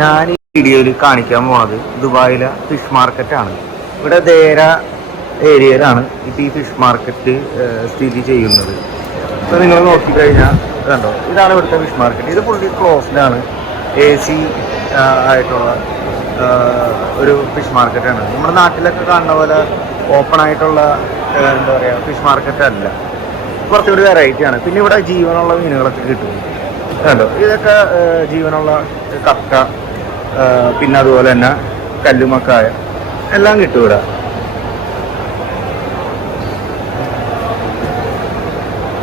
ഞാൻ ഈ വീഡിയോയിൽ കാണിക്കാൻ പോണത് ദുബായിലെ ഫിഷ് മാർക്കറ്റാണ്. ഇവിടെ ദേര ഏരിയയിലാണ് ഇപ്പോൾ ഈ ഫിഷ് മാർക്കറ്റ് സ്ഥിതി ചെയ്യുന്നത്. ഇപ്പോൾ നിങ്ങൾ നോക്കിക്കഴിഞ്ഞാൽ കണ്ടോ, ഇതാണ് ഇവിടുത്തെ ഫിഷ് മാർക്കറ്റ്. ഇത് ഫുള്ളി ക്ലോസ്ഡാണ്. AC ആയിട്ടുള്ള ഒരു ഫിഷ് മാർക്കറ്റാണ്. നമ്മുടെ നാട്ടിലൊക്കെ കാണുന്ന പോലെ ഓപ്പൺ ആയിട്ടുള്ള എന്താ പറയുക ഫിഷ് മാർക്കറ്റ് അല്ല. കുറച്ചുകൂടി വെറൈറ്റിയാണ്. പിന്നെ ഇവിടെ ജീവനുള്ള മീനുകളൊക്കെ കിട്ടും. കണ്ടോ, ഇതൊക്കെ ജീവനുള്ള കക്ക, പിന്നെ അതുപോലെ തന്നെ കല്ലുമക്കായ എല്ലാം കിട്ടും ഇവിടെ.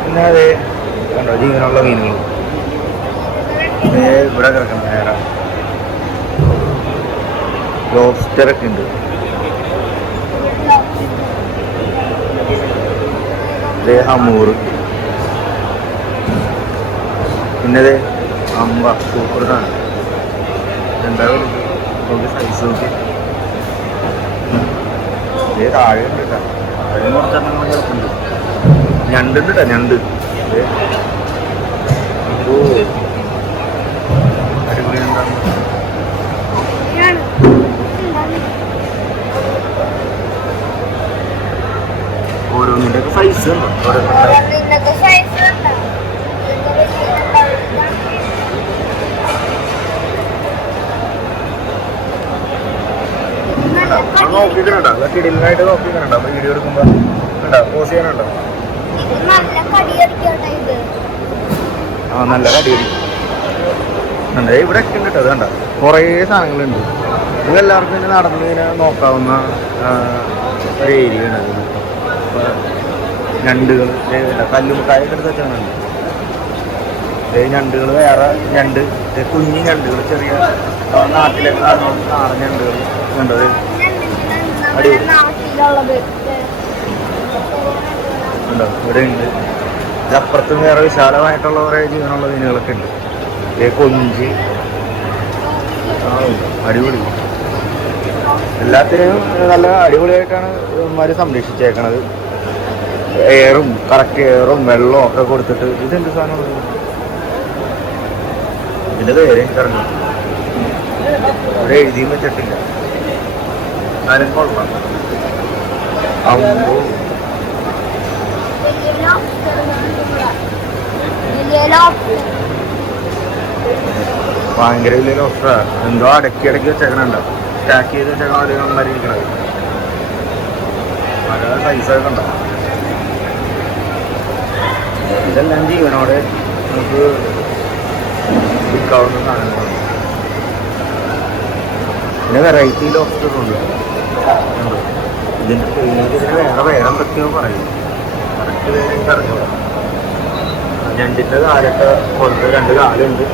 പിന്നെ അതേ കണ്ടോ ജീവനുള്ള മീനുകൾ ഇവിടെ കിടക്കണം. നേരെ ലോബ്സ്റ്ററൊക്കെ ഉണ്ട്. ഹമൂറ്, പിന്നെ അമ്പ സൂപ്പർ സാധനം. എന്താ സൈസ് നോക്കി താഴെ ഉണ്ട് കേട്ടോ. താഴെ കുറച്ചെണ്ണം കിടക്കുന്നുണ്ട്. ഞണ്ടുണ്ട് കേട്ടോ, ഞണ്ട്. അടിപൊളി എന്താണ് ഓരോന്നിൻ്റെ സൈസ് ഉണ്ടോ? നോക്കിക്കണുണ്ടോ? കിടിലായിട്ട് നോക്കിക്കണുണ്ടോ? വീഡിയോ എടുക്കുമ്പോ ഉണ്ടോ? പോസ് ചെയ്യാനുണ്ടോ? ആ നല്ല കടിയടി ഉണ്ട്. ഇവിടെ ഒക്കെ ഉണ്ട് കേട്ടോ. അത് കണ്ട കുറേ സാധനങ്ങളുണ്ട്. ഇതെല്ലാവർക്കും ഇങ്ങനെ നടന്ന് ഇങ്ങനെ നോക്കാവുന്ന ഒരു ഏരിയയാണ് അത്. ഞണ്ടുകൾ കല്ലുമുക്കായൊക്കെ എടുത്ത് വെച്ചാണ്. ഞണ്ടുകൾ വേറെ ഞണ്ട്, കുഞ്ഞി ഞണ്ടുകൾ, ചെറിയ നാട്ടിലൊക്കെ നാടൻ ഞണ്ടുകൾ കണ്ടത് ഉണ്ടോ? ഇവിടെ ഉണ്ട്. അപ്പുറത്തും വേറെ വിശാലമായിട്ടുള്ള കുറേ ജീവനുള്ള മീനുകളൊക്കെ ഉണ്ട്. കൊഞ്ച് അടിപൊളി. എല്ലാത്തിനെയും നല്ല അടിപൊളിയായിട്ടാണ് ഇവന്മാർ സംരക്ഷിച്ചേക്കണത്. എയറും കറക്റ്റ് എയറും വെള്ളവും ഒക്കെ കൊടുത്തിട്ട്. ഇതെന്ത് സാധനമാണ്? ഇതിൻ്റെ പേര് എനിക്കറിഞ്ഞു. ഇവിടെ എഴുതിയും വെച്ചിട്ടില്ല. അതിനും കുഴപ്പമില്ല. അമ്പോ ഭയങ്കര വലിയ ലോബ്സ്റ്റർ. എന്തോ അടക്കി വെച്ചേക്കണുണ്ടോ? സ്റ്റാക്ക് ചെയ്ത് വെച്ചേക്കണ അധികം മരിക്കണത്. പല സൈസൊക്കെ ഉണ്ടോ? ഇതെല്ലാം ജീവനോടെ നമുക്ക് വിൽക്കാവുന്ന സാധനങ്ങളാണ്. പിന്നെ വെറൈറ്റി ലോബ്സ്റ്ററുണ്ട്. ഇതിൻ്റെ പേര് വേറെ എന്തൊക്കെയോ പറയും. കറക്റ്റ് പേര് എനിക്ക് അറിഞ്ഞൂടാ. ഞണ്ടിൻ്റെ കാലൊക്കെ പോലത്തെ 2 കാലുണ്ട്.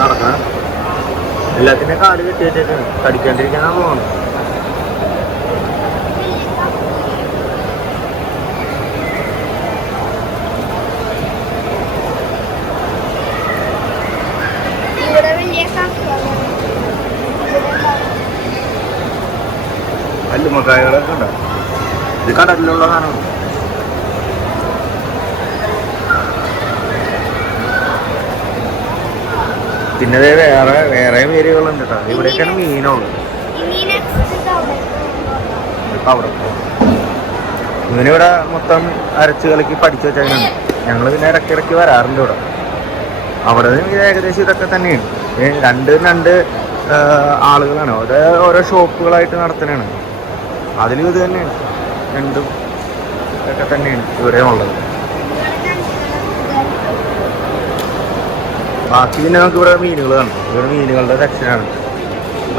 നടക്കണം. എല്ലാത്തിൻ്റെ കാല് കെട്ടി വെച്ചേക്കാണ്. കടിക്കാണ്ടിരിക്കാനാണ് തോന്നുന്നത്. കല്ലുമക്കായകളൊക്കെ ഉണ്ടോ? ഇത് കടലിലുള്ള സാധനമാണ്. പിന്നെ വേറെയും ഏരിയകളുണ്ട് കേട്ടോ. ഇവിടെയൊക്കെയാണ് മീനുള്ളത്. അവിടെ ഇവനിവിടെ മൊത്തം അരച്ച് കലക്കി പഠിച്ചു വെച്ചാൽ ഞങ്ങൾ പിന്നെ ഇടയ്ക്കിടയ്ക്ക് വരാറുണ്ട് ഇവിടെ. അവിടെ ഏകദേശം ഇതൊക്കെ തന്നെയാണ്. രണ്ട് ആളുകളാണ്. ഓരോ ഷോപ്പുകളായിട്ട് നടത്തുന്നതാണ്. അതിലും ഇത് തന്നെയാണ്. രണ്ടും ഒക്കെ തന്നെയാണ് ഇവിടെയും ഉള്ളത്. ബാക്കി പിന്നെ നമുക്ക് ഇവിടെ മീനുകൾ കാണും. ഇവിടെ മീനുകളുടെ സെക്ഷനാണ്.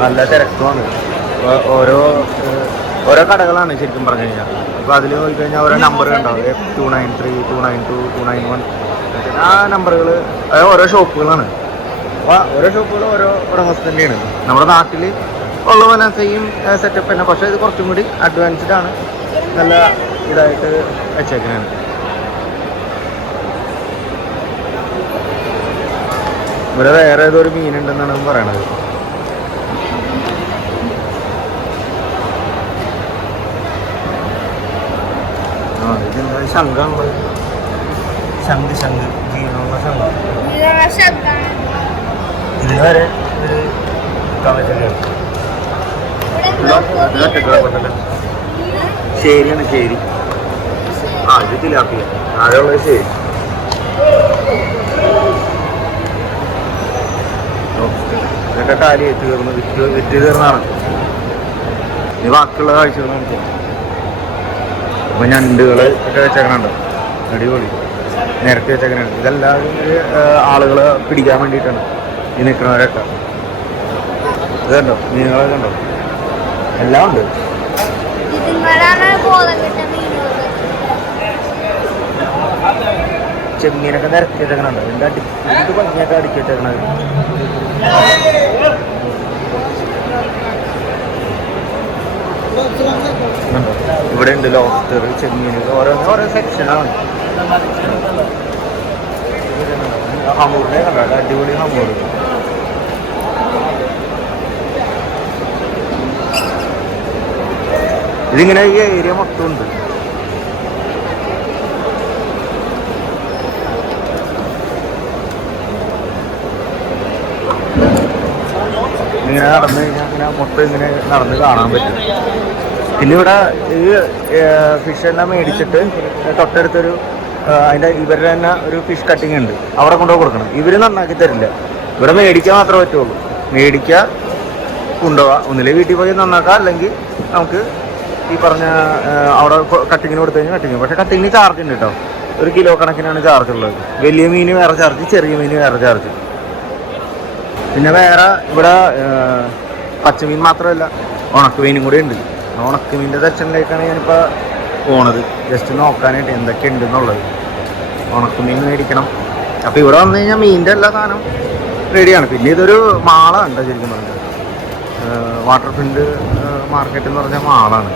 നല്ല തിരക്കുമാണ്. ഓരോ കടകളാണ് ശരിക്കും പറഞ്ഞു കഴിഞ്ഞാൽ. അപ്പോൾ അതിൽ നോക്കിക്കഴിഞ്ഞാൽ ഓരോ നമ്പർ ഉണ്ടാവും. F293, 292, 291 ആ നമ്പറുകൾ. അത് ഓരോ ഷോപ്പുകളാണ്. അപ്പോൾ ഓരോ ഷോപ്പുകളും ഓരോ ഉടമസ്ഥൻ്റെയാണ്. നമ്മുടെ നാട്ടിൽ ഉള്ള പോലെ സെയിം സെറ്റപ്പ് തന്നെ. പക്ഷേ ഇത് കുറച്ചും കൂടി അഡ്വാൻസ്ഡ് ആണ്. നല്ല ഇതായിട്ട് വെച്ചേക്കാനാണ്. ഇവിടെ വേറെ ഏതൊരു മീനുണ്ടെന്നാണ് പറയണത്. ആ ഇതെന്താ ശംഖാണുള്ളത്. ശംഖ് ജീവനുള്ള ശംഖ്. ഇതിന് വരെ ഒരു ശരിയാണ് ശരി. ആ ഇത് തിലാപ്പിയ ആഴമുള്ളത് ശരി. ഇതൊക്കെ കാര്യം തീർന്ന് വിറ്റ് തീർന്നാണ്. ഇനി ബാക്കിയുള്ള കാഴ്ചകൾ നമുക്ക് ഇപ്പൊ ഞണ്ടുകള് ഒക്കെ വെച്ചേക്കണുണ്ടോ, അടിപൊളി നിരത്തി വെച്ചേക്കണുണ്ട്. ഇതെല്ലാവരും ആളുകളെ പിടിക്കാൻ വേണ്ടിയിട്ടാണ് ഈ നിൽക്കുന്നവരൊക്കെ. ഇത് കണ്ടോ, മീനുകളൊക്കെ കണ്ടോ, എല്ലാം ഉണ്ട്. ചെമ്മീനൊക്കെ നിരത്തി വെച്ചേക്കണുണ്ടോ, എന്താ ഇത് ഭംഗിയൊക്കെ അടുക്കി വെച്ചേക്കണത്. ഇവിടെ ഉണ്ട് ലോബ്സ്റ്റർ, ചെമ്മീനുകൾ, ഓരോ സെക്ഷനാണ്. ഹമൂറിനെ കണ്ടോ, അടിപൊളി ഹമൂർ. ഇതിങ്ങനെ ഈ ഏരിയ മൊത്തം ഉണ്ട്. ഇങ്ങനെ നടന്നു കഴിഞ്ഞാൽ ഇങ്ങനെ മൊത്തം ഇങ്ങനെ നടന്ന് കാണാൻ പറ്റും. പിന്നെ ഇവിടെ ഈ ഫിഷ് എല്ലാം മേടിച്ചിട്ട് തൊട്ടടുത്തൊരു അതിൻ്റെ ഇവരുടെ തന്നെ ഒരു ഫിഷ് കട്ടിങ് ഉണ്ട്, അവിടെ കൊണ്ടുപോയി കൊടുക്കണം. ഇവർ നന്നാക്കി തരില്ല, ഇവിടെ മേടിക്കാൻ മാത്രമേ പറ്റുള്ളൂ. മേടിക്കുക, കൊണ്ടുപോവുക, ഒന്നിലെ വീട്ടിൽ പോയി നന്നാക്കാം, അല്ലെങ്കിൽ നമുക്ക് ഈ പറഞ്ഞ അവിടെ കട്ടിങ്ങിന് കൊടുത്തു കഴിഞ്ഞാൽ കട്ടിങ്. പക്ഷേ കട്ടിങ്ങിന് ചാർജ് ഉണ്ട് കേട്ടോ, ഒരു കിലോ കണക്കിനാണ് ചാർജ് ഉള്ളത്. വലിയ മീൻ വേറെ ചാർജ്, ചെറിയ മീൻ വേറെ ചാർജ്. പിന്നെ വേറെ ഇവിടെ പച്ചമീൻ മാത്രമല്ല ഉണക്കമീനും കൂടെ ഉണ്ട്. ഉണക്കമീൻ്റെ സെക്ഷനിലേക്കാണ് ഞാനിപ്പോൾ പോണത്, ജസ്റ്റ് നോക്കാനായിട്ട് എന്തൊക്കെ ഉണ്ടെന്നുള്ളത്. ഉണക്കമീൻ മേടിക്കണം. അപ്പോൾ ഇവിടെ വന്നു കഴിഞ്ഞാൽ മീനിൻ്റെ എല്ലാ സാധനം റെഡിയാണ്. പിന്നെ ഇതൊരു മാളാണ് കേട്ടോ, ശരിക്കും പറഞ്ഞാൽ വാട്ടർ ഫ്രണ്ട് മാർക്കറ്റ് എന്ന് പറഞ്ഞാൽ മാളാണ്.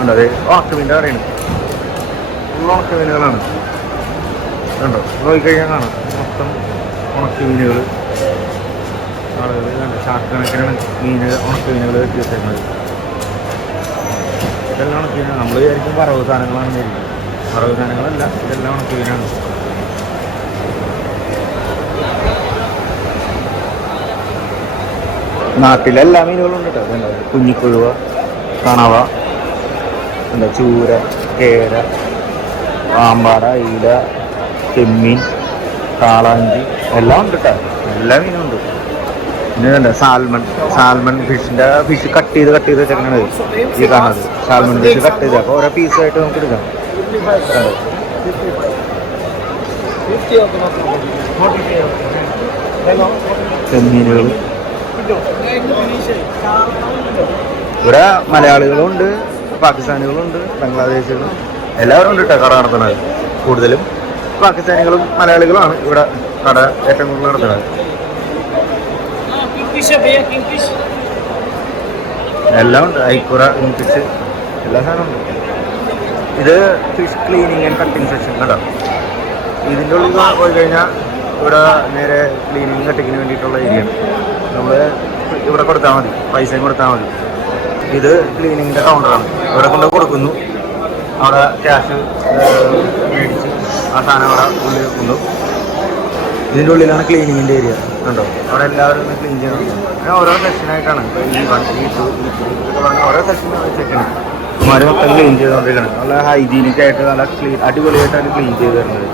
ഉണ്ട്, അത് ഉണക്കമീൻ്റെ കടയാണ്, ഫുൾ ഉണക്കമീനുകളാണ്. കണ്ടോ, നോക്കിക്കഴിഞ്ഞാൽ കാണാം മൊത്തം ഉണക്കമീനുകൾ. ആളുകൾ കണ്ട ചാക്കണക്കിനാണ് ഉണക്കമീനുകൾ വെട്ടി വെച്ചേക്കുന്നത്. ഇതെല്ലാം ഉണക്കമീനാണ്. നമ്മൾ വിചാരിക്കും വറവ് സാധനങ്ങളാണെന്ന് വിചാരിക്കും, വറവ് സാധനങ്ങളല്ല, ഇതെല്ലാം ഉണക്കമീനാണ്. നാട്ടിലെല്ലാ മീനുകളും ഉണ്ട് കേട്ടോ. എന്താ കുഞ്ഞിക്കൊഴുവ, കണവ, എന്താ ചൂര, കേര, പാമ്പാട, ഈല, ചെമ്മീൻ, കാളാഞ്ചി എല്ലാം ഉണ്ട് കേട്ടോ, എല്ലാ മീനും ഉണ്ട്. പിന്നെ എന്താ സാൽമൺ ഫിഷ് കട്ട് ചെയ്ത് വെച്ചേക്കണത് ഈ കാണുന്നത്. സാൽമൺ ഫിഷ് കട്ട് ചെയ്ത് അപ്പോൾ ഓരോ പീസായിട്ട് നമുക്ക് എടുക്കാം. ചെമ്മീനുകൾ ഇവിടെ മലയാളികളും ഉണ്ട്, പാകിസ്ഥാനികളും ഉണ്ട്, ബംഗ്ലാദേശികളും എല്ലാവരും ഉണ്ട് കേട്ടോ കട നടത്തുന്നത്. കൂടുതലും പാകിസ്ഥാനികളും മലയാളികളുമാണ് ഇവിടെ കട ഏറ്റവും കൂടുതൽ നടത്തുന്നത്. എല്ലാം ഉണ്ട്, ഐക്കുറ, കിങ്ഫിഷ്, എല്ലാ സാധനവും ഉണ്ട്. ഇത് fish cleaning and cutting section കേട്ടോ. ഇതിൻ്റെ ഉള്ളിൽ പോയി കഴിഞ്ഞാൽ ഇവിടെ നേരെ ക്ലീനിങ് കട്ടിങ്ങിന് വേണ്ടിയിട്ടുള്ള ഏരിയയാണ്. നമ്മൾ ഇവിടെ കൊടുത്താൽ മതി, പൈസയും കൊടുത്താൽ മതി. ഇത് ക്ലീനിങ്ങിൻ്റെ കൗണ്ടറാണ്, ഇവിടെ കൊണ്ട് കൊടുക്കുന്നു. അവിടെ ക്യാഷ് മേടിച്ച് ആ സാധനം അവിടെ ഉള്ളിൽ കൊണ്ടു. ഇതിൻ്റെ ഉള്ളിലാണ് ക്ലീനിങ്ങിൻ്റെ ഏരിയ കണ്ടോ. അവിടെ എല്ലാവരും ക്ലീൻ ചെയ്യണം. അങ്ങനെ ഓരോ സെക്ഷനായിട്ടാണ് E1, E2, E3 ഒക്കെ പറഞ്ഞാൽ ഓരോ സെക്ഷനാണ്. അവന്മാർ മൊത്തം ക്ലീൻ ചെയ്തുകൊണ്ടിരിക്കണം. നല്ല ഹൈജീനിക് ആയിട്ട് നല്ല അടിപൊളിയായിട്ടാണ് ക്ലീൻ ചെയ്ത് തരുന്നത്.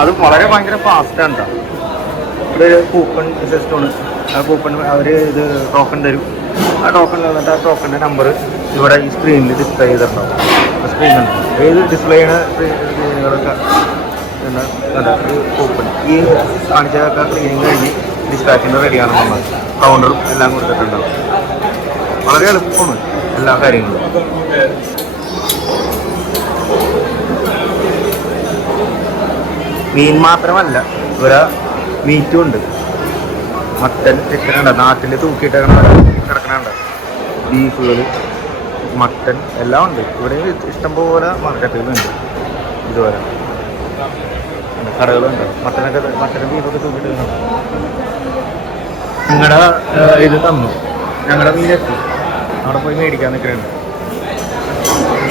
അത് വളരെ ഭയങ്കര ഫാസ്റ്റാണ് കേട്ടോ. ഇവിടെ ഒരു കൂപ്പൺ സിസ്റ്റമാണ്. ആ കൂപ്പൺ അവർ ഇത് ടോക്കൺ തരും. ആ ടോക്കണിൽ വന്നിട്ട് ആ ടോക്കണിൻ്റെ നമ്പർ ഇവിടെ ഈ സ്ക്രീനിൽ ഡിസ്പ്ലേ ചെയ്തിട്ടുണ്ടാവും. സ്ക്രീനുണ്ട്, ഏത് ഡിസ്പ്ലേ ചെയ്യുന്ന സ്ക്രീനുകളൊക്കെ ഈ കൂപ്പൺ ഈ കാണിച്ചതൊക്കെ ക്ലീനിങ് കഴിഞ്ഞ് ഡിസ്പാച്ചിൻ്റെ റെഡിയാണ് നമ്മൾ. കൗണ്ടറും എല്ലാം കൊടുത്തിട്ടുണ്ടാവും. വളരെ എളുപ്പമാണ് എല്ലാ കാര്യങ്ങളും. മീൻ മാത്രമല്ല, ഇവിടെ മീറ്റും ഉണ്ട്. മട്ടൻ, ചിക്കൻ ഉണ്ട്, നാട്ടിൽ തൂക്കിയിട്ട് കിടക്കണുണ്ട്. ബീഫുകൾ, മട്ടൻ എല്ലാം ഉണ്ട്. ഇവിടെ ഇഷ്ടംപോലെ മാർക്കറ്റുകളുണ്ട്. ഇതുപോലെ കടകളുണ്ട്. മട്ടനും ബീഫൊക്കെ തൂക്കിയിട്ട് ഞങ്ങളുടെ ഇത് തന്നു, ഞങ്ങളുടെ മീനെത്തി അവിടെ പോയി മേടിക്കാൻ നിൽക്കുന്നുണ്ട്.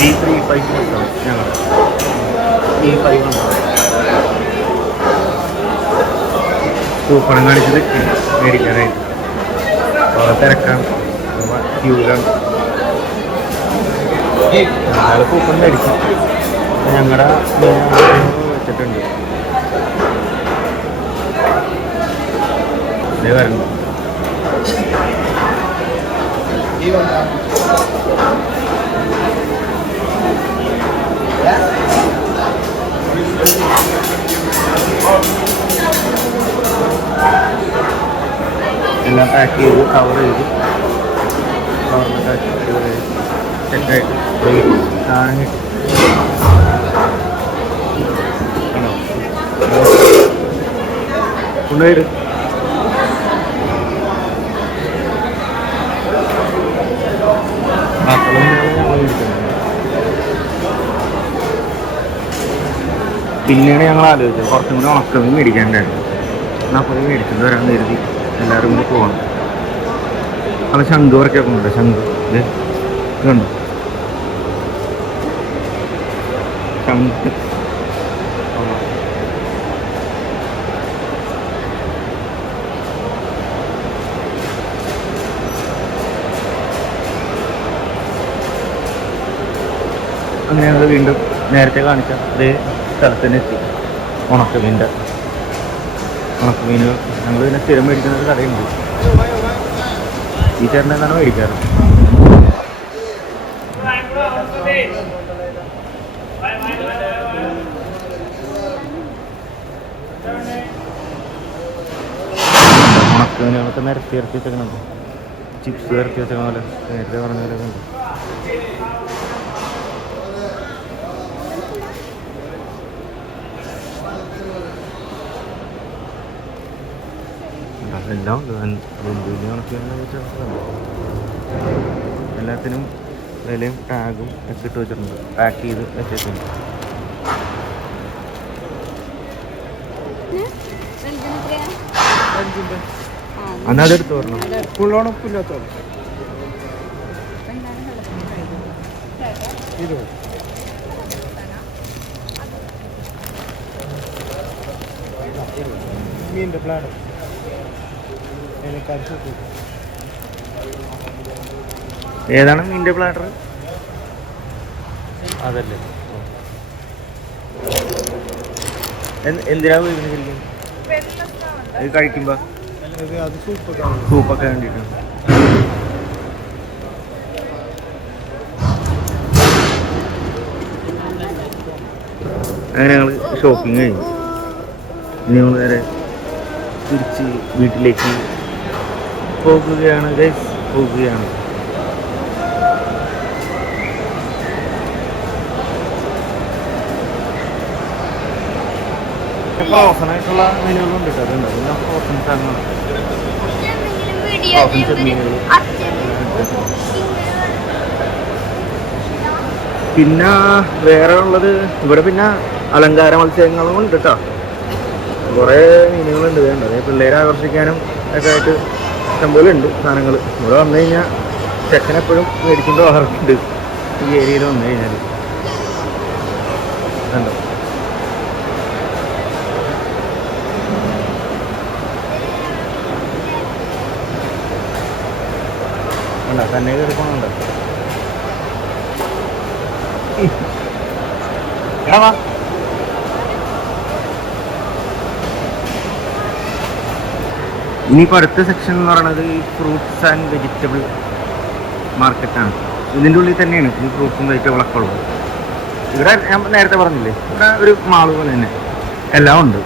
E35 ഞങ്ങൾ E5 ഉണ്ട്. കൂപ്പണം കാണിച്ചത് മേടിക്കാനായിട്ട് വളരെ തിരക്കാണ്, ക്യൂലാണ്. അയാൾ കൂപ്പൺ മേടിച്ചു. ഞങ്ങളുടെ വെച്ചിട്ടുണ്ട്. ഇതേ വരണം. എല്ലാം പാക്ക് ചെയ്ത് കവർ ചെയ്ത് കവറിനൊക്കെ സെറ്റായിട്ട് സാധനം കിട്ടി. കൊണ്ടുപോയിട്ട് പിന്നെയാണ് ഞങ്ങൾ ആലോചിച്ചത് കുറച്ചും കൂടി ഉണക്കമീൻ മേടിക്കാണ്ടായിരുന്നു. എന്നാൽ പോയി മേടിച്ചിട്ട് വരാൻ കരുതി എല്ലാവരും കൂടി പോകണം. അത് ശംഖ് വരയ്ക്കൊക്കെ കൊണ്ടുണ്ട്. ശംഖ് ഇതുണ്ട്, ശംഖ്. അങ്ങനെ ഞങ്ങൾ വീണ്ടും നേരത്തെ കാണിച്ച അതേ സ്ഥലത്ത് തന്നെ എത്തി. ഉണക്കമീൻ്റെ ഉണക്കമീനുകൾ ഞങ്ങൾ പിന്നെ സ്ഥിരം മേടിക്കുന്ന ഒരു കടയുണ്ട്. ഈ ചേട്ടൻ എന്താണ് മേടിക്കാറ്. ഉണക്കമീനുകളൊക്കെ നിരത്തി ഇറക്കി വെച്ചേക്കണുണ്ട്. ചിപ്സ് ഇറക്കി വെച്ച പോലെ നേരത്തെ പറഞ്ഞ പോലെ ഉണ്ട്. എല്ലാം എല്ലാത്തിനും വിലയും ടാഗും ഒക്കെ ഇട്ട് വെച്ചിട്ടുണ്ട്, പാക്ക് ചെയ്ത് വെച്ചിട്ടുണ്ട്. എന്നാൽ അതെടുത്ത് വരണം. ഉപ്പുള്ളോണപ്പില്ലാത്തോളം മീൻ്റെ പ്ലാൻ ഏതാണ് മീൻ്റെ പ്ലാറ്റർ? അതല്ലേ, എന്തിനാ വീട്ടിൽ ഇത് കഴിക്കുമ്പോ സൂപ്പൊക്കെ വേണ്ടിയിട്ട്. അങ്ങനെ ഞങ്ങൾ ഷോപ്പിംഗ് കഴിഞ്ഞു. ഇനി ഞങ്ങൾ നേരെ തിരിച്ച് വീട്ടിലേക്ക് പോകുകയാണ്. ഫ്രോസണായിട്ടുള്ള മീനുകളുണ്ട് കേട്ടോ. അതുണ്ട്, പിന്നെ ഫ്രോസൺ സാധനങ്ങൾ, ഫ്രോസൺ ചെമ്മീനുകൾ. പിന്നെ വേറെ ഉള്ളത് ഇവിടെ പിന്നെ അലങ്കാര മത്സ്യങ്ങളും ഉണ്ട് കേട്ടോ. കുറേ മീനുകളുണ്ട്. വേണ്ടത് പിള്ളേരെ ആകർഷിക്കാനും ഒക്കെ ആയിട്ട് ഇഷ്ടംപോലെ ഉണ്ട് സാധനങ്ങൾ. ഇവിടെ വന്നു കഴിഞ്ഞാൽ ചെക്കനെപ്പോഴും മേടിക്കേണ്ട വാർക്കുണ്ട് ഈ ഏരിയയിൽ വന്നു കഴിഞ്ഞാൽ. കണ്ടോ, ഉണ്ടോ തന്നെ കയറിപ്പോണുണ്ടോ. എടാ ഇനിയിപ്പോൾ അടുത്ത സെക്ഷൻ എന്ന് പറയുന്നത് ഈ ഫ്രൂട്ട്സ് ആൻഡ് വെജിറ്റബിൾ മാർക്കറ്റാണ്. ഇതിൻ്റെ ഉള്ളിൽ തന്നെയാണ് ഈ ഫ്രൂട്ട്സും വെജിറ്റബിളൊക്കെ ഉള്ളത്. ഇവിടെ ഞാൻ നേരത്തെ പറഞ്ഞില്ലേ, ഇവിടെ ഒരു മാള് പോലെ തന്നെ എല്ലാം ഉണ്ട്.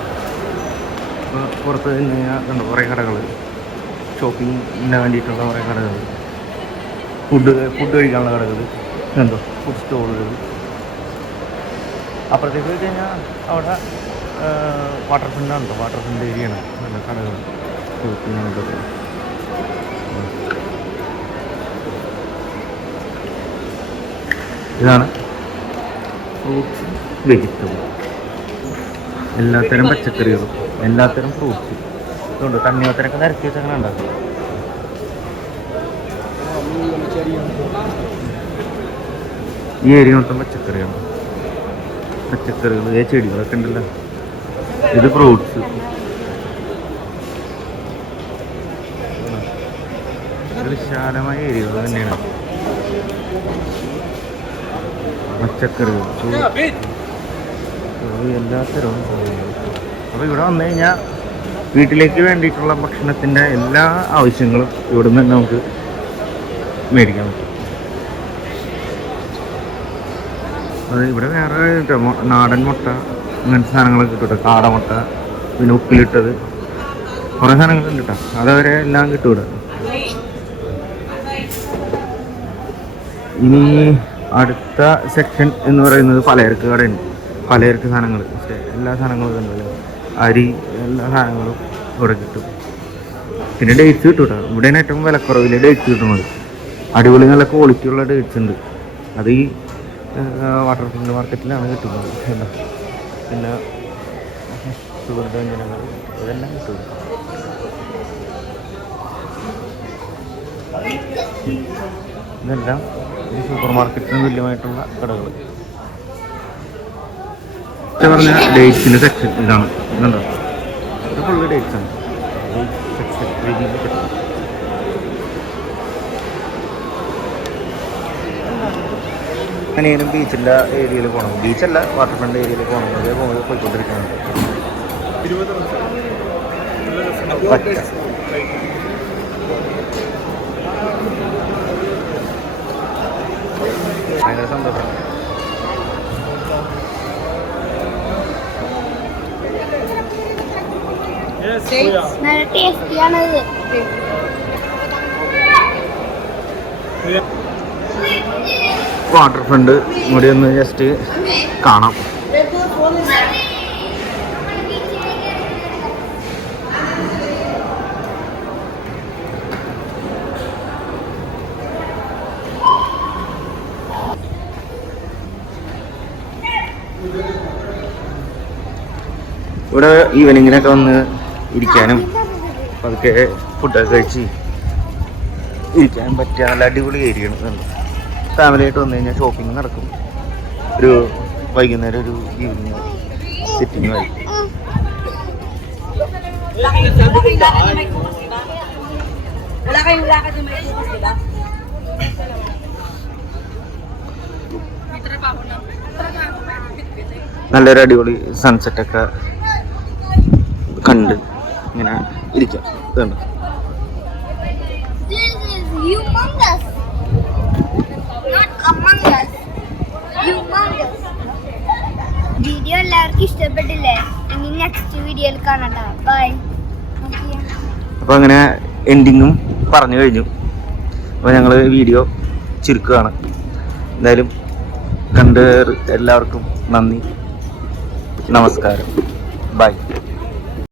ഇപ്പോൾ പുറത്ത് നിന്ന് കണ്ടോ കുറേ കടകൾ, ഷോപ്പിങ്ങിന് വേണ്ടിയിട്ടുള്ള കുറേ കടകൾ, ഫുഡ് കഴിക്കാനുള്ള കടകൾ, എന്തോ ഫുഡ് സ്റ്റോളുകൾ. അപ്പുറത്തേക്ക് പോയി കഴിഞ്ഞാൽ അവിടെ വാട്ടർ ഫ്രണ്ടാണല്ലോ, വാട്ടർ ഫ്രണ്ട് ഏരിയയാണ്. നല്ല കടകൾ, ഷോപ്പിങ്ങുകളൊക്കെ. ഇതാണ് ഫ്രൂട്ട്സ് വെജിറ്റബിൾ, എല്ലാത്തരം പച്ചക്കറികളും എല്ലാത്തരം ഫ്രൂട്ട്സ്. ഇതുകൊണ്ട് തണ്ണിമത്തനൊക്കെ നിരത്തി വെച്ചങ്ങനെ ഉണ്ടാക്കും. ഈ ഏരിയ മൊത്തം പച്ചക്കറിയാണ്, പച്ചക്കറികൾ, ചെടികളൊക്കെ ഉണ്ടല്ലോ. ഇത് ഫ്രൂട്ട്സ്, വിശാലമായ ഏരിയകൾ തന്നെയാണ്. പച്ചക്കറികൾ, എല്ലാത്തരവും. അപ്പോൾ ഇവിടെ വന്നു കഴിഞ്ഞാൽ വീട്ടിലേക്ക് വേണ്ടിയിട്ടുള്ള ഭക്ഷണത്തിൻ്റെ എല്ലാ ആവശ്യങ്ങളും ഇവിടെ നിന്ന് തന്നെ നമുക്ക് മേടിക്കാൻ പറ്റും. അത് ഇവിടെ വേറെ നാടൻ മുട്ട അങ്ങനത്തെ സാധനങ്ങളൊക്കെ കിട്ടും. കാടമുട്ട, പിന്നെ ഉപ്പിലിട്ടത്, കുറേ സാധനങ്ങളുണ്ട് കേട്ടോ. അതവരെ എല്ലാം കിട്ടും ഇവിടെ. ഇനി അടുത്ത സെക്ഷൻ എന്ന് പറയുന്നത് പലചരക്ക് കടയുണ്ട്. പലചരക്ക് സാധനങ്ങൾ, എല്ലാ സാധനങ്ങളും ഉണ്ടല്ലോ, അരി, എല്ലാ സാധനങ്ങളും ഇവിടെ കിട്ടും. പിന്നെ ഡേറ്റ്സ് കിട്ടും കേട്ടോ. ഇവിടെയാണ് ഏറ്റവും വിലക്കുറവിൽ ഡേറ്റ്സ് കിട്ടുന്നത്. അടിപൊളി നല്ല ക്വാളിറ്റി ഉള്ള ഡേറ്റ്സ് ഉണ്ട്. അത് ഈ വാട്ടർ ഫ്രണ്ട് മാർക്കറ്റിലാണ് കിട്ടുന്നത്. പിന്നെ സുഗന്ധവ്യഞ്ജനങ്ങൾ ഇതെല്ലാം കിട്ടും. ഇതെല്ലാം ഈ സൂപ്പർ മാർക്കറ്റിന് തുല്യമായിട്ടുള്ള കടകൾ. പറഞ്ഞ ഡേറ്റ്സിൻ്റെ സെക്ഷൻ ഇതാണ്. ഇതുണ്ടോ, ഇത് ഫുള്ള് ഡേറ്റ്സാണ്. സെക്ഷൻ അങ്ങനെയും ബീച്ചിൻ്റെ ഏരിയയിൽ പോകണം. ബീച്ചല്ല, വാട്ടർ ഫ്രണ്ട് ഏരിയയിൽ പോകണം. അതേ പോയിക്കൊണ്ടിരിക്കുന്നുണ്ട്. ഭയങ്കര സന്തോഷം. നല്ല ടേസ്റ്റിയാണത്. വാട്ടർ ഫ്രണ്ട് ഇവിടെ ഒന്ന് ജസ്റ്റ് കാണാം. ഇവിടെ ഈവനിങ്ങിനൊക്കെ വന്ന് ഇരിക്കാനും അതൊക്കെ ഫുഡൊക്കെ കഴിച്ച് ഇരിക്കാനും പറ്റിയ നല്ല അടിപൊളി ഏരിയയാണ്. ഫാമിലിയായിട്ട് വന്നു കഴിഞ്ഞാൽ ഷോപ്പിംഗ് നടക്കും. ഒരു വൈകുന്നേരം ഒരു ഈവനിങ് സിറ്റിംഗ് ആയി. നല്ലൊരു അടിപൊളി സൺസെറ്റൊക്കെ കണ്ട് ഇങ്ങനെ ഇരിക്കാം. ഇതുണ്ട്. വീഡിയോ എല്ലാവർക്കും ഇഷ്ടപ്പെട്ടില്ലേ? ഇനി നെക്സ്റ്റ് വീഡിയോയിൽ കാണാം. ബൈ. അപ്പോൾ അങ്ങനെ എൻഡിങ്ങും പറഞ്ഞു കഴിഞ്ഞു. അപ്പോൾ ഞങ്ങൾ വീഡിയോ ചുരുക്കുകയാണ്. എന്തായാലും കണ്ട് എല്ലാവർക്കും നന്ദി, നമസ്കാരം, ബൈ.